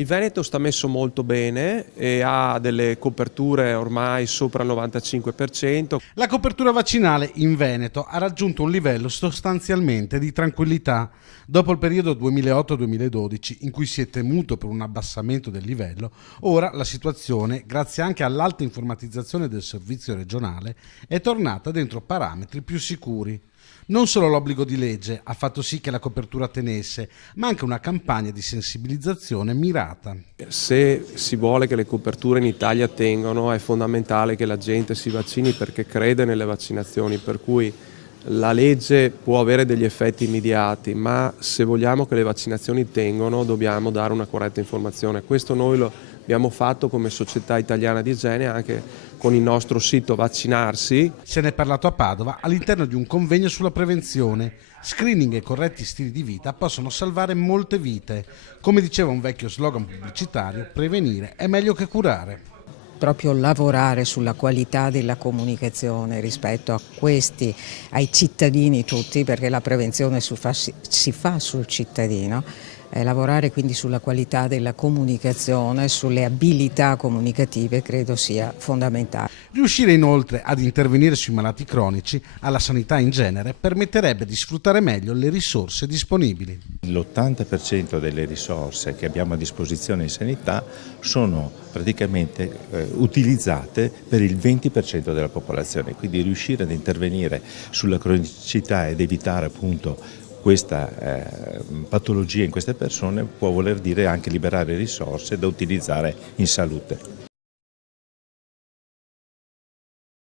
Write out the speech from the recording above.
Il Veneto sta messo molto bene e ha delle coperture ormai sopra il 95%. La copertura vaccinale in Veneto ha raggiunto un livello sostanzialmente di tranquillità. Dopo il periodo 2008-2012, in cui si è temuto per un abbassamento del livello, ora la situazione, grazie anche all'alta informatizzazione del servizio regionale, è tornata dentro parametri più sicuri. Non solo l'obbligo di legge ha fatto sì che la copertura tenesse, ma anche una campagna di sensibilizzazione mirata. Se si vuole che le coperture in Italia tengano, è fondamentale che la gente si vaccini perché crede nelle vaccinazioni, per cui la legge può avere degli effetti immediati, ma se vogliamo che le vaccinazioni tengano dobbiamo dare una corretta informazione. Questo noi lo abbiamo fatto come Società Italiana di Igiene anche con il nostro sito Vaccinarsi. Se ne è parlato a Padova all'interno di un convegno sulla prevenzione. Screening e corretti stili di vita possono salvare molte vite. Come diceva un vecchio slogan pubblicitario, prevenire è meglio che curare. Proprio lavorare sulla qualità della comunicazione rispetto a questi, ai cittadini tutti, perché la prevenzione si fa sul cittadino, lavorare quindi sulla qualità della comunicazione, sulle abilità comunicative credo sia fondamentale. Riuscire inoltre ad intervenire sui malati cronici, alla sanità in genere, permetterebbe di sfruttare meglio le risorse disponibili. L'80% delle risorse che abbiamo a disposizione in sanità sono praticamente utilizzate per il 20% della popolazione, quindi riuscire ad intervenire sulla cronicità ed evitare appunto questa patologia in queste persone può voler dire anche liberare risorse da utilizzare in salute.